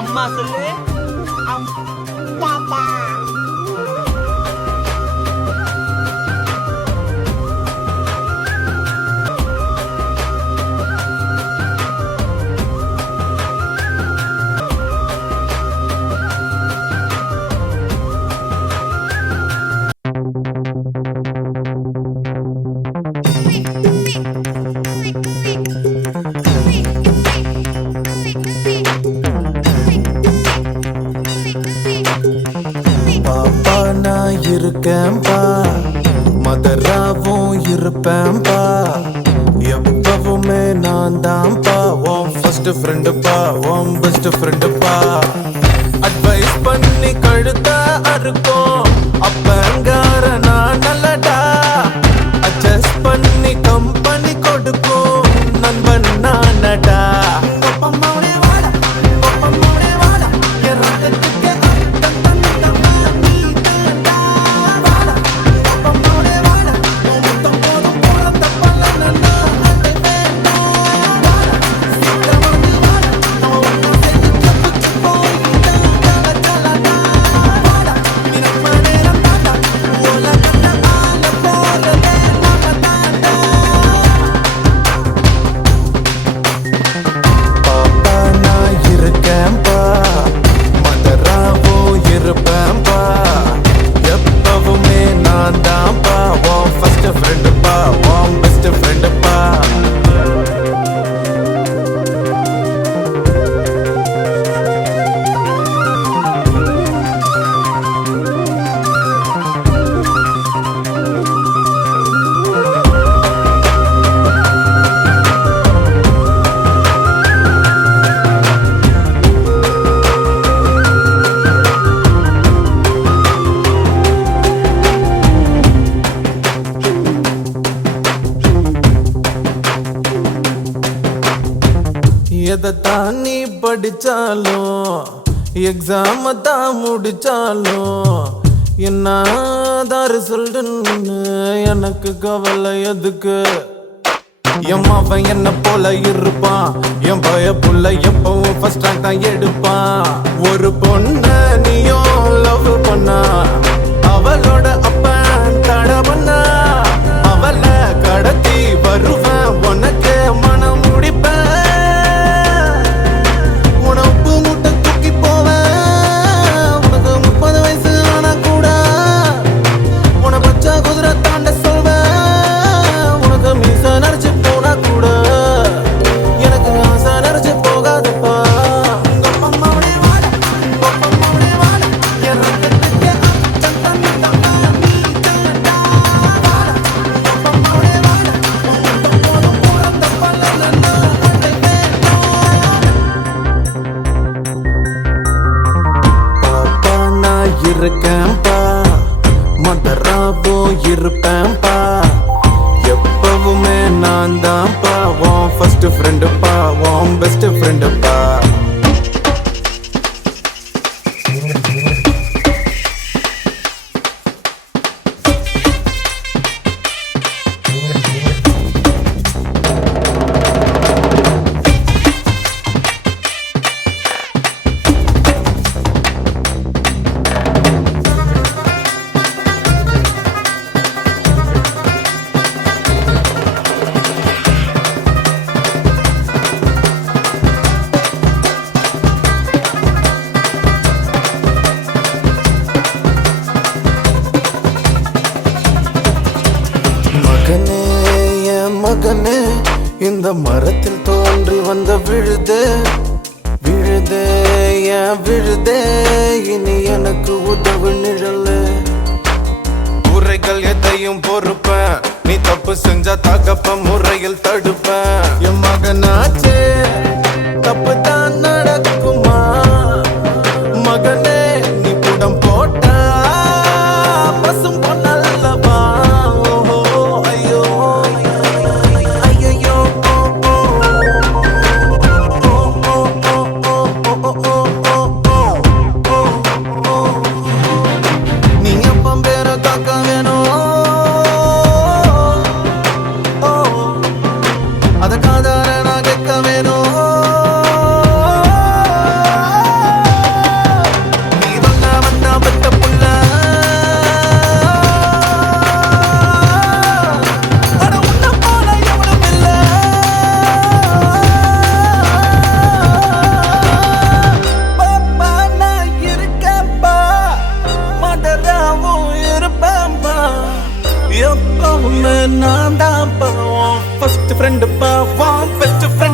அம்மா சொல்லு. அம்மா இருக்கும் படிச்சாலும் எக்ஸாம தான் முடித்தாலும் என்னாதாரு சொல்லுன்னு எனக்கு கவலை எதுக்கு? என் மாவன் என்ன போல இருப்பான் என் பய புள்ள எப்பவும் ஃபர்ஸ்ட் ரேங்க் தான் எடுப்பான். ஒரு பொண்ண நீயும் லவ் பண்ணா அவளோட அப்பா que மகனே இந்த மரத்தில் தோன்றி வந்த விழுதே விழுதே என் விழுதே? இனி எனக்கு உதவு நிழலு. உரைகள் எதையும் பொறுப்பேன். நீ தப்பு செஞ்சா தகப்ப முறையில் தடுப்பேன். என் மகனாச்சே தப்பு தான் நட ஃபர்ஸ்ட் ஃப்ரெண்டு பாவாம் பெஸ்ட் ஃப்ரெண்ட்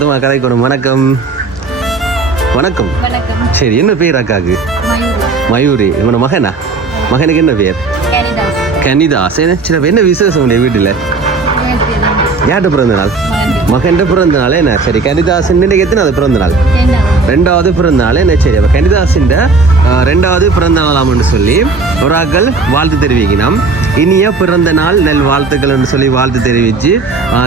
சத்தமா கதைக்கணும் வணக்கம். வணக்கம். வணக்கம். சரி என்ன பேர் அக்காக்கு? மயூர். இவன மகனா? மகனுக்கு என்ன பேர்? கேனிதாஸ். என்ன என்ன விசேஷம் உடைய வீட்டில்? யார்கிட்ட பிறந்த நாள்? மகன்கிட்ட. பிறந்த நாள் என்ன? சரி கனிதாஸ் இன்னைக்கு எத்தனாவது பிறந்த நாள்? ரெண்டாவது பிறந்த நாள் என்ன? சரி அப்போ கனிதாசின் ரெண்டாவது பிறந்த நாளாம்னு சொல்லி ஒரு ஆக்கள் வாழ்த்து தெரிவிக்கணும் இனிய பிறந்த நாள் நல் வாழ்த்துக்கள்னு சொல்லி வாழ்த்து தெரிவித்து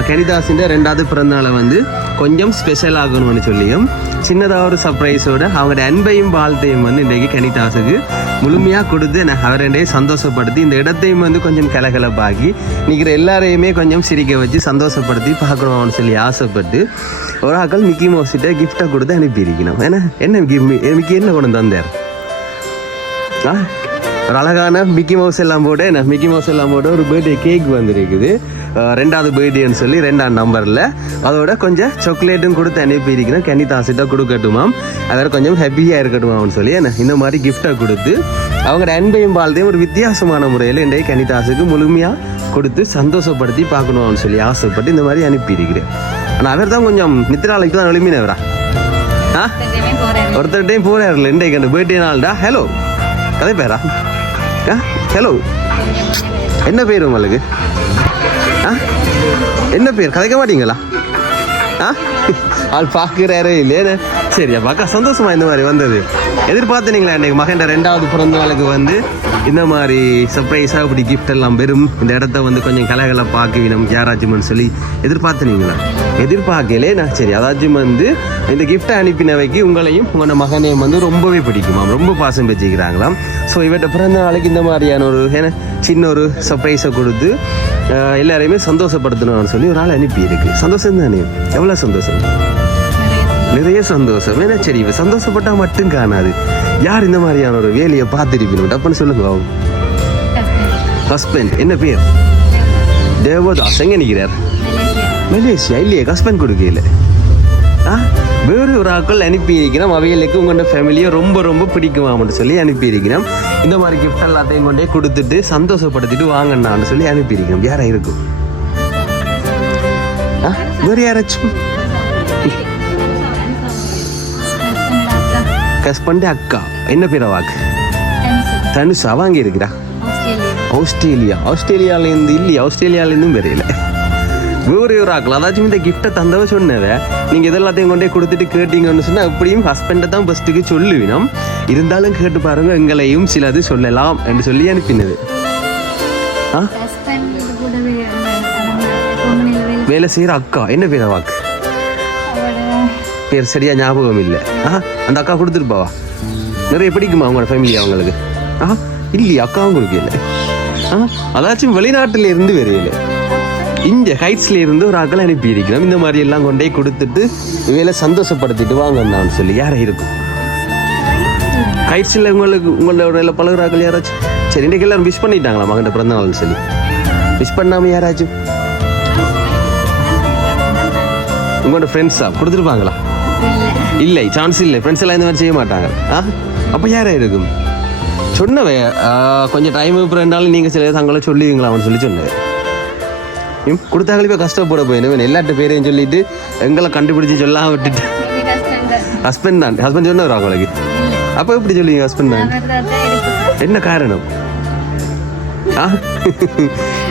கனிதாசின் ரெண்டாவது பிறந்த நாளை வந்து கொஞ்சம் ஸ்பெஷல் ஆகணும்னு சொல்லியும் சின்னதாக ஒரு சர்ப்ரைஸோட அவங்களோட அன்பையும் வாழ்த்தையும் வந்து இன்றைக்கு கனிதாஸுக்கு முழுமையாக கொடுத்து நான் அவரையே சந்தோஷப்படுத்தி இந்த இடத்தையும் வந்து கொஞ்சம் கலகலப்பாக்கி நிற்கிற எல்லாரையுமே கொஞ்சம் சிரிக்க வச்சு சந்தோஷப்படுத்தி பார்க்கணும்னு சொல்லி ஆசைப்பட்டு ஒரு ஆக்கள் மிக்கி மோசிட்ட கிஃப்டை கொடுத்து அனுப்பியிருக்கணும். ஏன்னா என்ன மிக்கி என்ன கொண்டு வந்தார் ஆ? ஒரு அழகான மிக்கி மவுஸ் எல்லாம் போட்டு என்ன மிக்கி மவுஸ் எல்லாம் போட்டு ஒரு பர்த்டே கேக் வந்திருக்குது. ரெண்டாவது பர்த்டேன்னு சொல்லி ரெண்டாம் நம்பரில் அதோட கொஞ்சம் சாக்லேட்டும் கொடுத்து அனுப்பியிருக்கிறேன். கன்னிதாசிட்ட கொடுக்கட்டுமாம். அவர் கொஞ்சம் ஹாப்பியாக இருக்கட்டுமாம்னு சொல்லி என்ன இந்த மாதிரி கிஃப்டை கொடுத்து அவங்களோட அன்பையும் வாழ்த்தையும் ஒரு வித்தியாசமான முறையில் இன்றைய கன்னிதாசுக்கு முழுமையாக கொடுத்து சந்தோஷப்படுத்தி பார்க்கணும்னு சொல்லி ஆசைப்பட்டு இந்த மாதிரி அனுப்பியிருக்கிறேன். ஆனால் அவர் தான் கொஞ்சம் நித்திராலைக்கு தான் எழுப்பினவரா? ஆ? ஒருத்தர் டைம் போறாருல இன்றைக்கு அந்த பர்த்டே நாள்டா? ஹலோ அதே பேரா? ஆ? ஹலோ என்ன பேர் உங்களுக்கு? ஆ? என்ன பேர்? கதைக்க மாட்டீங்களா? ஆ? ஆள் பார்க்குறாரே இல்லையே. சரி பார்க்க சந்தோஷமா இந்த மாதிரி வந்தது. எதிர்பார்த்தனீங்களா இன்னைக்கு மகன் ரெண்டாவது பிறந்த நாளுக்கு வந்து? இந்த மாதிரி சர்ப்ரைஸாக இப்படி கிஃப்ட் எல்லாம் பெறும் இந்த இடத்த வந்து கொஞ்சம் கலகலப்பாக்கி நமக்கு யாராச்சும்னு சொல்லி எதிர்பார்த்தனீங்களா எதிர்பார்க்கலே நான். சரி அதாச்சும் வந்து இந்த கிஃப்ட்டை அனுப்பினவைக்கு உங்களையும் உங்களோட மகனையும் வந்து ரொம்பவே பிடிக்குமாம் ரொம்ப பாசம் வச்சுக்கிறாங்களாம் ஸோ இவட்ட பிறந்த நாளைக்கு இந்த மாதிரியான ஒரு ஏன்னா சின்ன ஒரு சர்ப்ரைஸை கொடுத்து எல்லாரையுமே சந்தோஷப்படுத்தணும்னு சொல்லி ஒரு ஆள் அனுப்பியிருக்கு. சந்தோஷம் தானே? எவ்வளோ சந்தோஷம்? நிறைய சந்தோஷம். ஏன்னா சரி இவ சந்தோஷப்பட்டா மட்டும் காணாது. யார் இந்த மாதிரியான ஒரு வேலையை பார்த்துருக்கணும்? டப்புன்னு சொல்லுங்க ஹஸ்பண்ட் என்ன பேர்? தேவதாஸ் எங்கே நிற்கிறார் மலேசியா. இல்லையே ஹஸ்பண்ட் கொடுக்கல. வேறு ஒரு ஆக்கள் அனுப்பி இருக்கிறோம் அவைகளுக்கு உங்களோட ஃபேமிலியை ரொம்ப ரொம்ப பிடிக்குமாம்னு சொல்லி அனுப்பி இருக்கிறோம் இந்த மாதிரி கிஃப்ட் எல்லாத்தையும் கொண்டே கொடுத்துட்டு சந்தோஷப்படுத்திட்டு வாங்கண்ணான்னு சொல்லி அனுப்பி இருக்கிறோம் யாரா இருக்கும் வேறு யாராச்சும்? ஹஸ்பண்ட் அக்கா. என்ன பேர் அவாக்கு தனுஷா. வாங்கி இருக்கிறா ஆஸ்திரேலியா. ஆஸ்திரேலியாலேருந்து இல்லையா? ஆஸ்திரேலியாலேருந்தும் வரையில ஒரு ஆக்கள். அதாச்சும் இந்த கிஃப்ட்டை தந்தவ சொன்னதை நீங்கள் இதெல்லாத்தையும் கொண்டே கொடுத்துட்டு கேட்டீங்கன்னு சொன்னால் எப்படியும் ஹஸ்பண்டை தான் ஃபஸ்ட்டுக்கு சொல்லுவினோம். இருந்தாலும் கேட்டு பாருங்க எங்களையும் சிலது சொல்லலாம் என்று சொல்லி அனுப்பினது. ஆ? வேலை செய்கிற அக்கா. என்ன பேர் அவாக்கு பேர் சரியா ஞாபகம் இல்லை. ஆ? அந்த அக்கா கொடுத்துருப்பாவா நிறைய பிடிக்குமா அவங்களோட ஃபேமிலி அவங்களுக்கு? ஆ? இல்லையா அக்காவும் கொடுக்கல ஆ? அதாச்சும் வெளிநாட்டுல இருந்து வரையில. இந்த ஹைட்ஸ்ல இருந்து ஒரு ஆக்கள் அனுப்பி இருக்கிறோம். இந்த மாதிரி எல்லாம் கொண்டே கொடுத்துட்டு இவையில சந்தோஷப்படுத்திட்டு வாங்க நான் சொல்லி யாரை இருக்கும்? ஹைட்ஸ்ல உங்களுக்கு உங்களோட பழகுறாக்கள் யாராச்சும்? சரி இன்றைக்கு எல்லாரும் விஷ் பண்ணிட்டாங்களா மகன் பிறந்த நாள்னு சொல்லி? விஷ் பண்ணாம யாராச்சும்? உங்களோட ஃப்ரெண்ட்ஸா கொடுத்துருப்பாங்களா? இல்லை சான்ஸ் இல்லை. ஃப்ரெண்ட்ஸ் எல்லாம் இந்த மாதிரி செய்ய மாட்டாங்க. ஆ? அப்போ யாராக இருக்கும்? சொன்னவே கொஞ்சம் டைம் ரெண்டாலும் நீங்கள் சில தங்களை சொல்லுவீங்களா அவன் சொல்லி சொன்னேன். கொடுத்தாங்களே இப்போ கஷ்டப்பட போயிடுவேன் எல்லாட்ட பேரையும் சொல்லிட்டு எங்களை கண்டுபிடிச்சு சொல்லாம விட்டுட்டு. ஹஸ்பண்ட் தான். ஹஸ்பண்ட் சொன்னவர் அவங்களுக்கு அப்போ எப்படி சொல்லுவீங்க ஹஸ்பண்ட் தான்? என்ன காரணம்?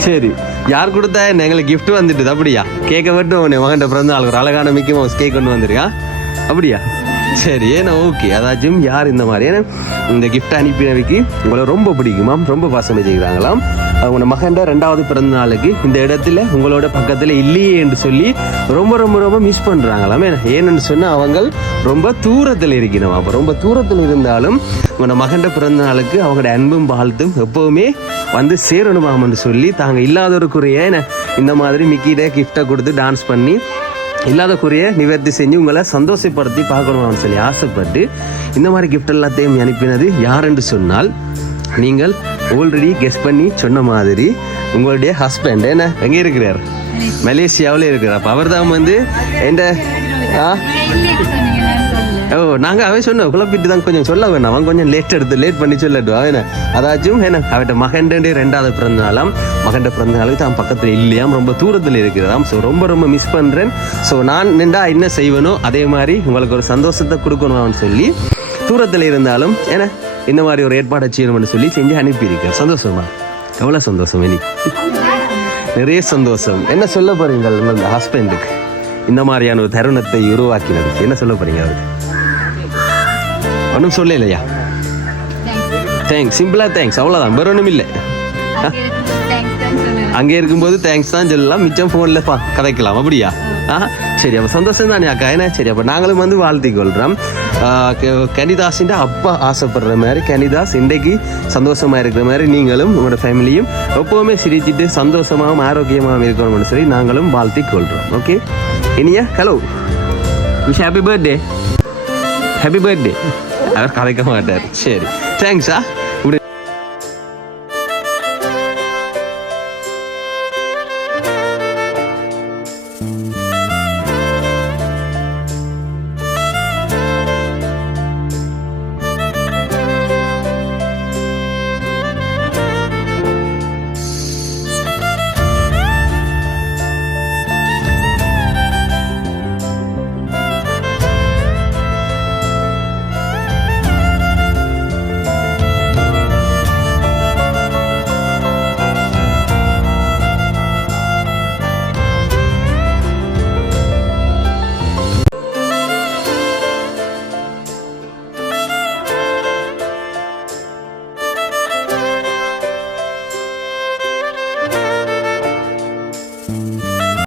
சரி. யார் கொடுத்தா என்ன? எங்களுக்கு கிஃப்ட் வந்துட்டு அப்படியா? கேட்க மட்டும் உன்னை மகன் பிறந்த நாள் ஒரு அழகான மிக்கி மவுஸ் கேக் கொண்டு வந்திருக்கா அப்படியா? சரி ஏன்னா ஓகே அதாச்சும் யார் இந்த மாதிரி? ஏன்னா இந்த கிஃப்ட் அனுப்பினவைக்கு உங்களை ரொம்ப பிடிக்குமாம் ரொம்ப பாசம் செய்கிறாங்களாம். அவங்க மகன்ட ரெண்டாவது பிறந்த நாளுக்கு இந்த இடத்துல உங்களோட பக்கத்தில் இல்லையே என்று சொல்லி ரொம்ப ரொம்ப ரொம்ப மிஸ் பண்ணுறாங்களாம் ஏன்னு சொன்னால் அவங்க ரொம்ப தூரத்தில் இருக்கணும். அப்போ ரொம்ப தூரத்தில் இருந்தாலும் உங்களோட மகன்ட பிறந்த நாளுக்கு அவங்களோட அன்பும் வாழ்த்தும் எப்போவுமே வந்து சேரணுமாம்னு சொல்லி தாங்க இல்லாதவருக்குரிய இந்த மாதிரி மிக்கிட்ட கிஃப்டை கொடுத்து டான்ஸ் பண்ணி இல்லாத குறைய நிவர்த்தி செஞ்சு உங்களை சந்தோஷப்படுத்தி பார்க்கணும்னு சொல்லி ஆசைப்பட்டு இந்த மாதிரி கிஃப்ட் எல்லாத்தையும் அனுப்பினது யார் என்று சொன்னால் நீங்கள் ஆல்ரெடி கெஸ் பண்ணி சொன்ன மாதிரி உங்களுடைய ஹஸ்பண்ட் என்ன? எங்கே இருக்கிறார்? மலேசியாவில் இருக்கிறார். அப்போ அவர் தான் வந்து எந்த ஆ? ஓ நாங்கள் அவன் சொன்னோம். குழப்பிட்டு தான் கொஞ்சம் சொல்ல வேணாம். அவன் கொஞ்சம் லேட் எடுத்து லேட் பண்ணி சொல்லட்டும்? அவன் அதாச்சும் என்ன? அவட்ட மகன்டே ரெண்டாவது பிறந்த நாளாம் மகன்ட பிறந்த நாளுக்கு தான் பக்கத்தில் இல்லையாம். ரொம்ப தூரத்தில் இருக்கிறதாம் ஸோ ரொம்ப ரொம்ப மிஸ் பண்ணுறேன் ஸோ நான் நின்றா என்ன செய்வேனோ அதே மாதிரி உங்களுக்கு ஒரு சந்தோஷத்தை கொடுக்கணும்னு சொல்லி தூரத்தில் இருந்தாலும் ஏன்னா இந்த மாதிரி ஒரு ஏற்பாடை செய்யணும்னு சொல்லி செஞ்சு அனுப்பியிருக்கேன். சந்தோஷமா? எவ்வளோ சந்தோஷம் இனி நிறைய சந்தோஷம். என்ன சொல்ல போறீங்க உங்கள் ஹஸ்பண்டுக்கு இந்த மாதிரியான ஒரு தருணத்தை உருவாக்கினதுக்கு. என்ன சொல்ல போறீங்க அவருக்கு? ஒன்றும் சொல்ல இல்லையா தேங்க்ஸ் சிம்பிளா தேங்க்ஸ் அவ்வளோதான் வேற ஒன்றும் இல்லை அங்கே இருக்கும்போது தேங்க்ஸ் தான் சொல்லலாம். மிச்சம் ஃபோனில் பா கதைக்கலாம். அப்படியா? ஆ சரி அப்போ சந்தோஷம் தானே அக்கா? என்ன? சரி அப்போ நாங்களும் வந்து வாழ்த்திக் கொள்கிறோம் கனிதாஸின் அப்பா ஆசைப்படுற மாதிரி கனிதாஸ் இன்றைக்கு சந்தோஷமா இருக்கிற மாதிரி நீங்களும் உங்களோட ஃபேமிலியும் எப்போவுமே சிரிச்சிட்டு சந்தோஷமாகவும் ஆரோக்கியமாகவும் இருக்கணும்னு சொல்லி நாங்களும் வாழ்த்திக் கொள்கிறோம் okay Iniya hello wish happy birthday happy birthday அவர் கதைக்க மாட்டார். சரி. தேங்க்ஸா